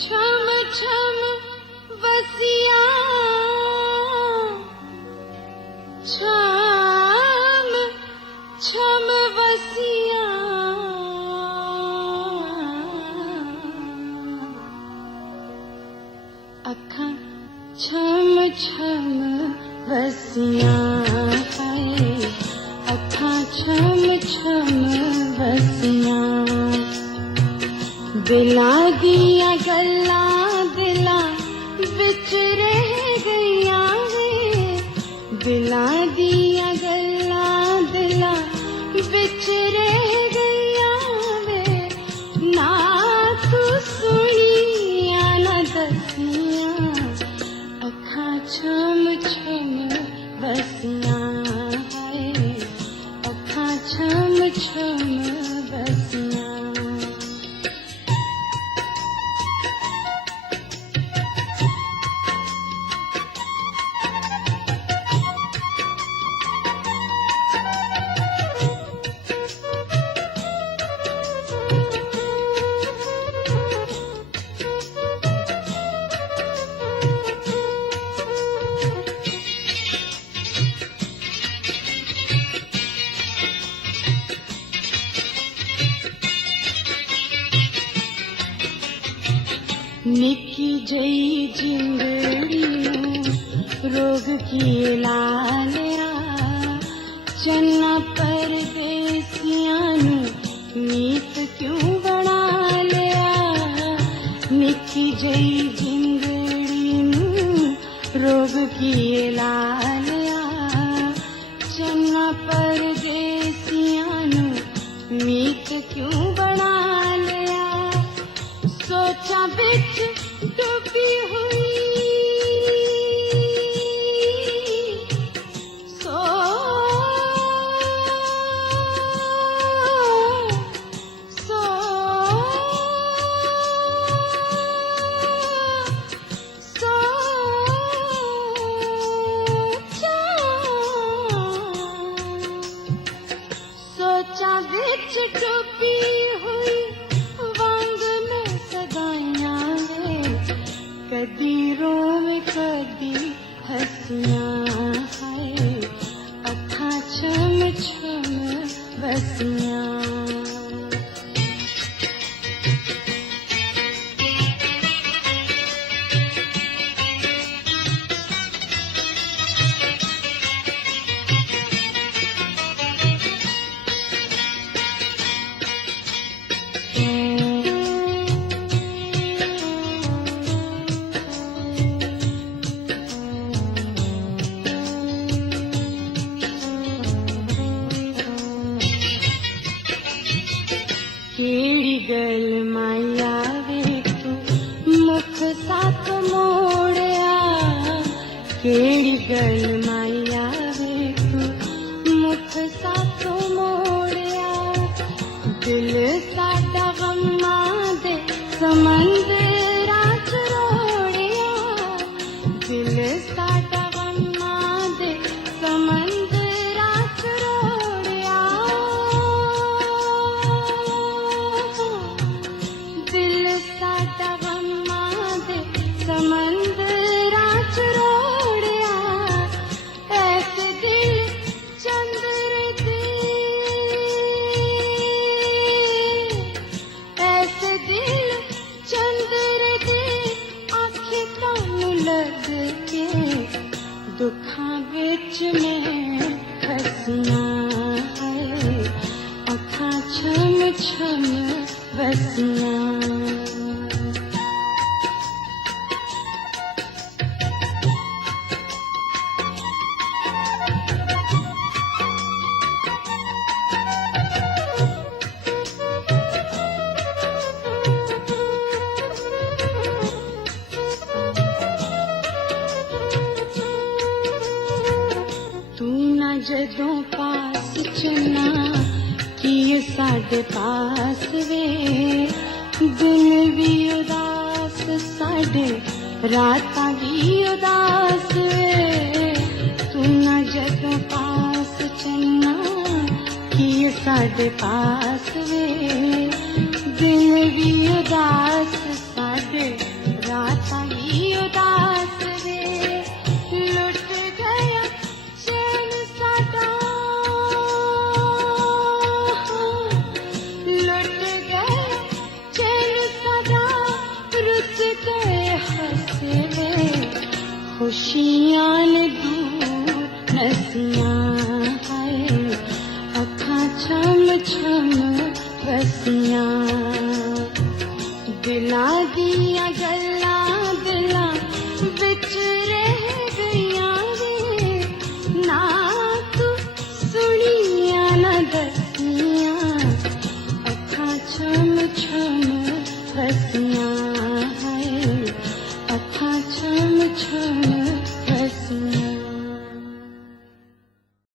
छम छम बसिया छम छम बसिया अखां छम छम बसिया अखां छम छम बसिया दिलां दिया गल्ला दिलां विच रह गईया वे दिलां दिया गल्ला दिलां विच रह गईया वे ना तू सुनिया ना दसिया अखां छम छम बसिया अखां छम छम बसिया निकी जई जिंदड़ी रोग की लालिया चन्ना परदेसियां नीत क्यों बना लिया निकी जई जिंदड़ी रोग की लालिया चन्ना परदेसियां नीत क्यों बना लिया सोचा बिच डूबी हुई सोचा बिच डूबी हुई वांग में सदाइया कदी रोम कदी हसियां अखां छम छम बसियां केड़ी गल माया वे तू मुख साथ मोड़िया केड़ी गल माया वे तू मुख साथ मोड़िया दिल साडा गम्मां दे समंदरां च रोड़िया दिल साडा गम्मां दे समंदरां च रोड़िया दिल साडा गम्मां दे समंदरां च रोड़िया ऐसे दिल चंद्र दे ऐसे दिल चंद्र दे आँखें कानू लग के दुखां विच मैं फसियां अखां छम छम बसियां जदों पास चन्ना की साडे पास वे दिन भी उदास साडे रातां भी उदास वे तू ना जदों पास चन्ना की साडे पास वे दिन भी उदास साडे रातां भी उदास वे लुट गया चैन साडा लुट गया चैन साडा रुस गए हंसवे खुशियां ने दूर नसियां है अखां छम छम बसियां दिलां दियां गल्लां